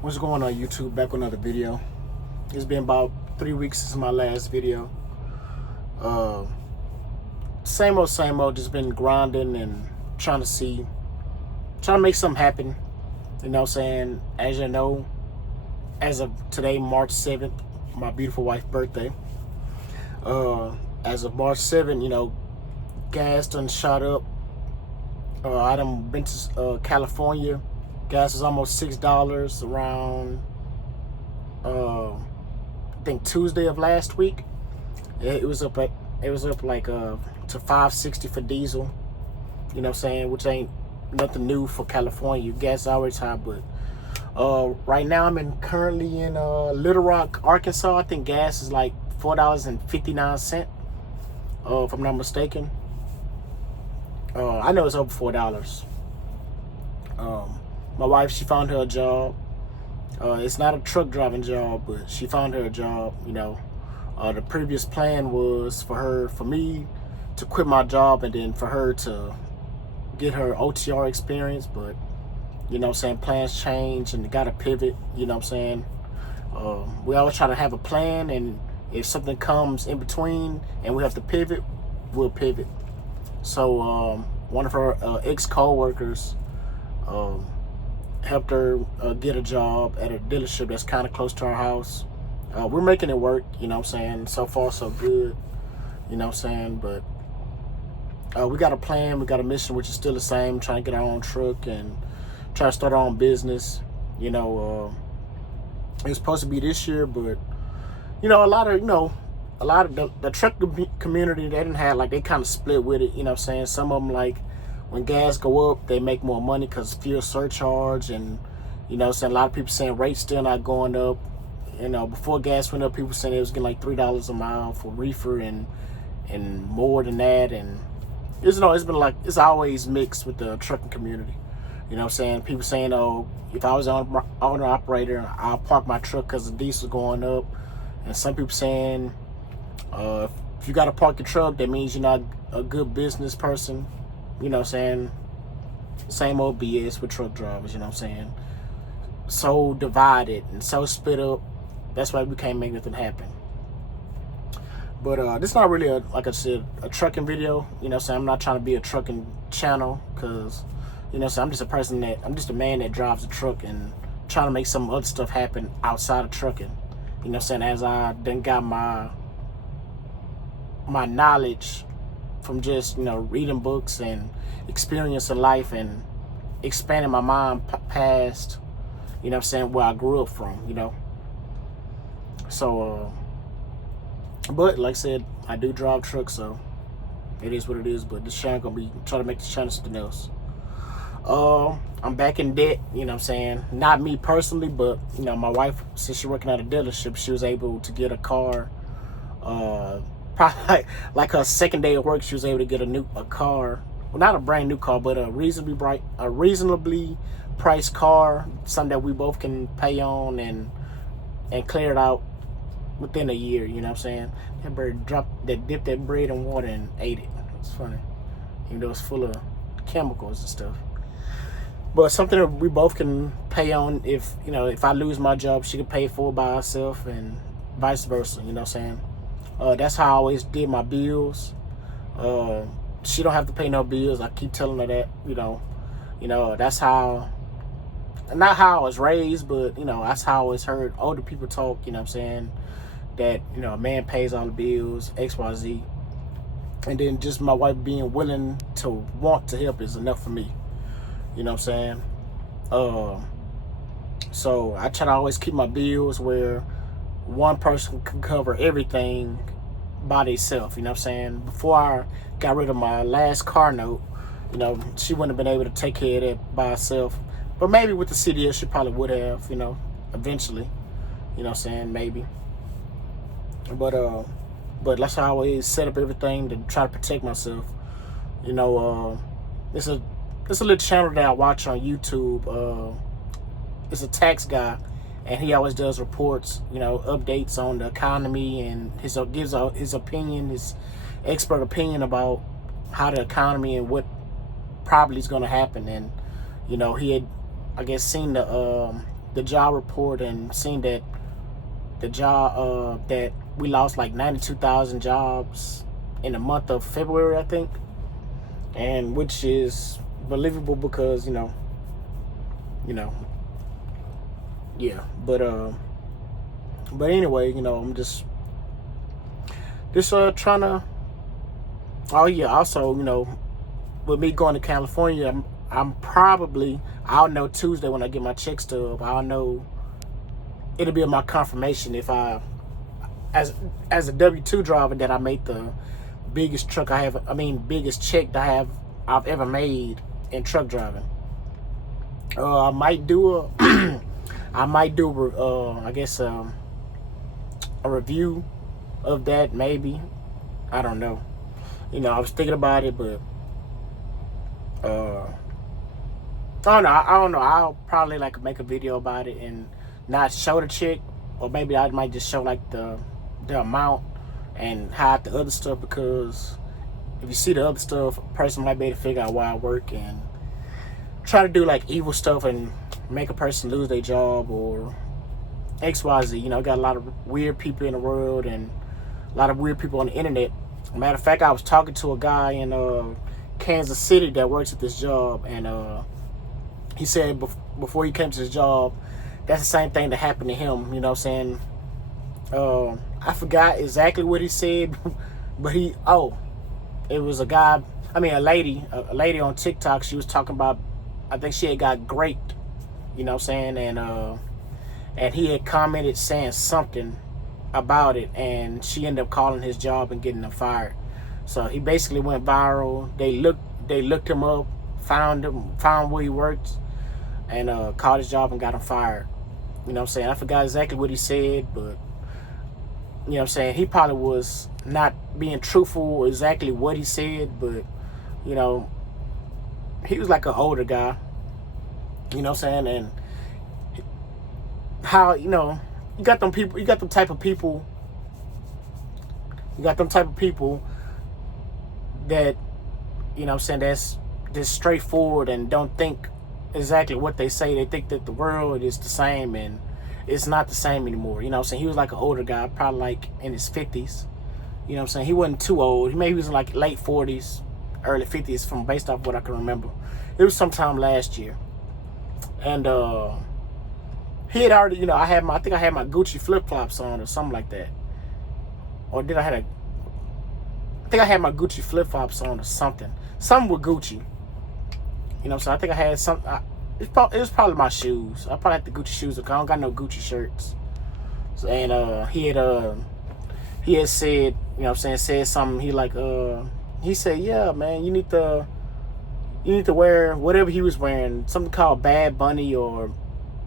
What's going on, YouTube? Back with another video. It's been about 3 weeks since my last video. Uh, same old. Just been grinding and trying to make something happen. You know what I'm saying? As you know, as of today, March 7th, my beautiful wife's birthday. As of March 7th, gas done shot up. I done been to California. Gas is almost $6 around, I think Tuesday of last week. It was up like to $5.60 for diesel. You know what I'm saying? Which ain't nothing new for California. Gas is always high, but right now I'm currently in Little Rock, Arkansas. I think gas is like $4.59, if I'm not mistaken. I know it's over $4. My wife, she found her a job. It's not a truck driving job, but she found her a job. The previous plan was for me to quit my job and then for her to get her OTR experience. But plans change and got to pivot. We always try to have a plan, and if something comes in between and we have to pivot, we'll pivot. So one of her ex co-workers helped her get a job at a dealership that's kind of close to our house. We're making it work, so far so good, but we got a plan, we got a mission, which is still the same, trying to get our own truck and try to start our own business. It was supposed to be this year, but a lot of the truck community, they didn't have, they kind of split with it. Some of them, when gas go up, they make more money because fuel surcharge, and a lot of people saying rates still not going up. Before gas went up, people saying it was getting like $3 a mile for reefer and more than that. And it's been it's always mixed with the trucking community. People saying, oh, if I was an owner operator, I'll park my truck because the diesel's going up. And some people saying, if you got to park your truck, that means you're not a good business person. Same old BS with truck drivers, so divided and so split up. That's why we can't make nothing happen. But this is not really like I said, a trucking video. I'm not trying to be a trucking channel, because I'm just I'm just a man that drives a truck and trying to make some other stuff happen outside of trucking. As I then got my knowledge from just reading books and experiencing life and expanding my mind past where I grew up from. So but like I said, I do drive trucks, so it is what it is. But this channel gonna be trying to make this channel something else. I'm back in debt. Not me personally, but my wife, since she's working at a dealership, she was able to get a car. Probably like her second day of work, she was able to get a car. Well, not a brand new car, but a reasonably priced car, something that we both can pay on and clear it out within a year. That bird dipped that bread in water and ate it. It's funny, even though it's full of chemicals and stuff. But something that we both can pay on. If I lose my job, she can pay for it by herself, and vice versa. That's how I always did my bills. She don't have to pay no bills. I keep telling her that. That's how, not how I was raised, but that's how I always heard older people talk. That a man pays all the bills, XYZ, and then just my wife being willing to want to help is enough for me. So I try to always keep my bills where one person can cover everything by themselves. Before I got rid of my last car note, she wouldn't have been able to take care of that by herself. But maybe with the CDL, she probably would have, eventually. Maybe. But that's how I always set up everything to try to protect myself. It's a little channel that I watch on YouTube. It's a tax guy, and he always does reports, updates on the economy, and gives his opinion, his expert opinion about how the economy and what probably is going to happen. And he had, I guess, seen the the job report and seen that the job that we lost like 92,000 jobs in the month of February, I think, and which is believable because you know, yeah. But anyway, you know, I'm just trying to. Oh yeah. Also, you know, with me going to California, I'm probably, I'll know Tuesday when I get my check stub. I'll know, it'll be my confirmation if I, as a W-2 driver, that I made the biggest truck I have. I mean, biggest check that I've ever made in truck driving. I might do a, I guess a review of that, maybe. I don't know. You know, I was thinking about it, but I don't know. I'll probably like make a video about it and not show the check, or maybe I might just show like the amount and hide the other stuff, because if you see the other stuff, a person might be able to figure out why I work and try to do like evil stuff and make a person lose their job or XYZ. You know, got a lot of weird people in the world and a lot of weird people on the internet. Matter of fact, I was talking to a guy in Kansas City that works at this job, and he said before he came to his job, that's the same thing that happened to him. You know what I'm saying? I forgot exactly what he said, but it was a lady on TikTok. She was talking about, I think she had got raped, you know what I'm saying? And he had commented saying something about it, and she ended up calling his job and getting him fired. So he basically went viral. They looked him up, found where he worked, and called his job and got him fired. You know what I'm saying? I forgot exactly what he said, but you know what I'm saying, he probably was not being truthful exactly what he said, but you know, he was like an older guy, you know what I'm saying? And how, you know, you got them type of people that, you know what I'm saying, that's straightforward and don't think exactly what they say. They think that the world is the same, and it's not the same anymore. You know what I'm saying? He was like an older guy, probably like in his 50s. You know what I'm saying? He wasn't too old. He was in like late 40s, early 50s, from based off what I can remember. It was sometime last year. And he had already, you know, I think I had my Gucci flip-flops on or something like that. Or did I think I had my Gucci flip-flops on or something. Something with Gucci. You know what I'm saying? I think I had some. It was probably my shoes. I probably had the Gucci shoes because I don't got no Gucci shirts. So, and he had said, you know what I'm saying, said something. He said, yeah, man, you need to wear whatever he was wearing, something called Bad Bunny or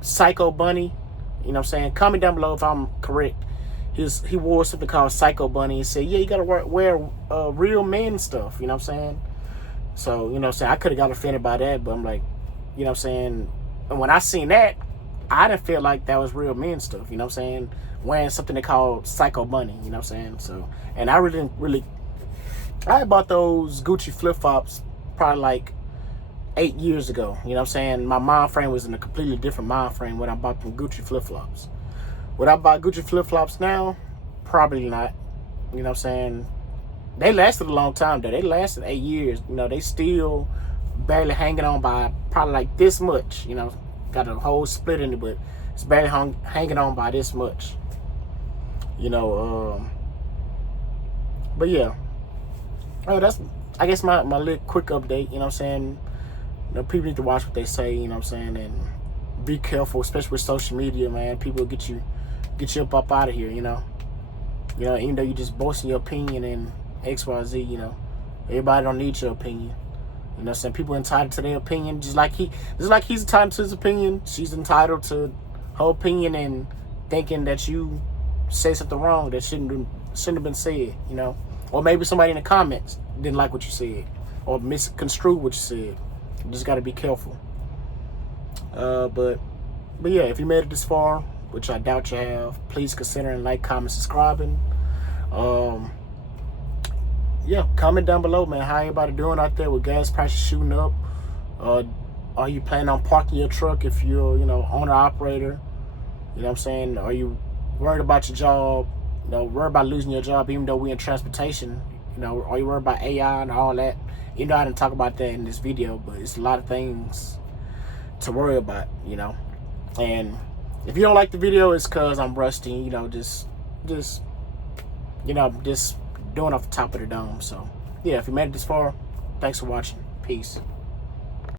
Psycho Bunny. You know what I'm saying? Comment down below if I'm correct. He wore something called Psycho Bunny and said, yeah, you gotta wear real men stuff. You know what I'm saying? So, you know what I'm saying, I could have got offended by that, but I'm like, you know what I'm saying, and when I seen that, I didn't feel like that was real men stuff, you know what I'm saying, wearing something they call Psycho Bunny, you know what I'm saying. So, and I had bought those Gucci flip-flops probably like 8 years ago, you know what I'm saying. My mind frame was in a completely different mind frame when I bought them Gucci flip-flops. Would I buy Gucci flip-flops now? Probably not, you know what I'm saying. They lasted a long time though. They lasted 8 years. You know, they still barely hanging on by probably like this much. You know, got a whole split in it, but it's barely hanging on by this much. You know, but yeah. That's, I guess, my little quick update. You know what I'm saying? You know, people need to watch what they say. You know what I'm saying? And be careful, especially with social media, man. People will get you up out of here. You know, even though you just boasting your opinion and XYZ, you know, everybody don't need your opinion. You know, some people entitled to their opinion, just like he's entitled to his opinion. She's entitled to her opinion, and thinking that you say something wrong that shouldn't have been said. You know, or maybe somebody in the comments didn't like what you said or misconstrued what you said. You just got to be careful. But yeah, if you made it this far, which I doubt you have, please consider like, comment, subscribing. Yeah, comment down below, man, how everybody doing out there with gas prices shooting up. Are you planning on parking your truck if you're, you know, owner operator? You know what I'm saying? Are you worried about your job? You know, worried about losing your job even though we're in transportation? You know, are you worried about AI and all that? You know, I didn't talk about that in this video, but it's a lot of things to worry about, you know. And if you don't like the video, it's because I'm rusty, you know, just you know, just doing off the top of the dome. So yeah, if you made it this far, thanks for watching. Peace.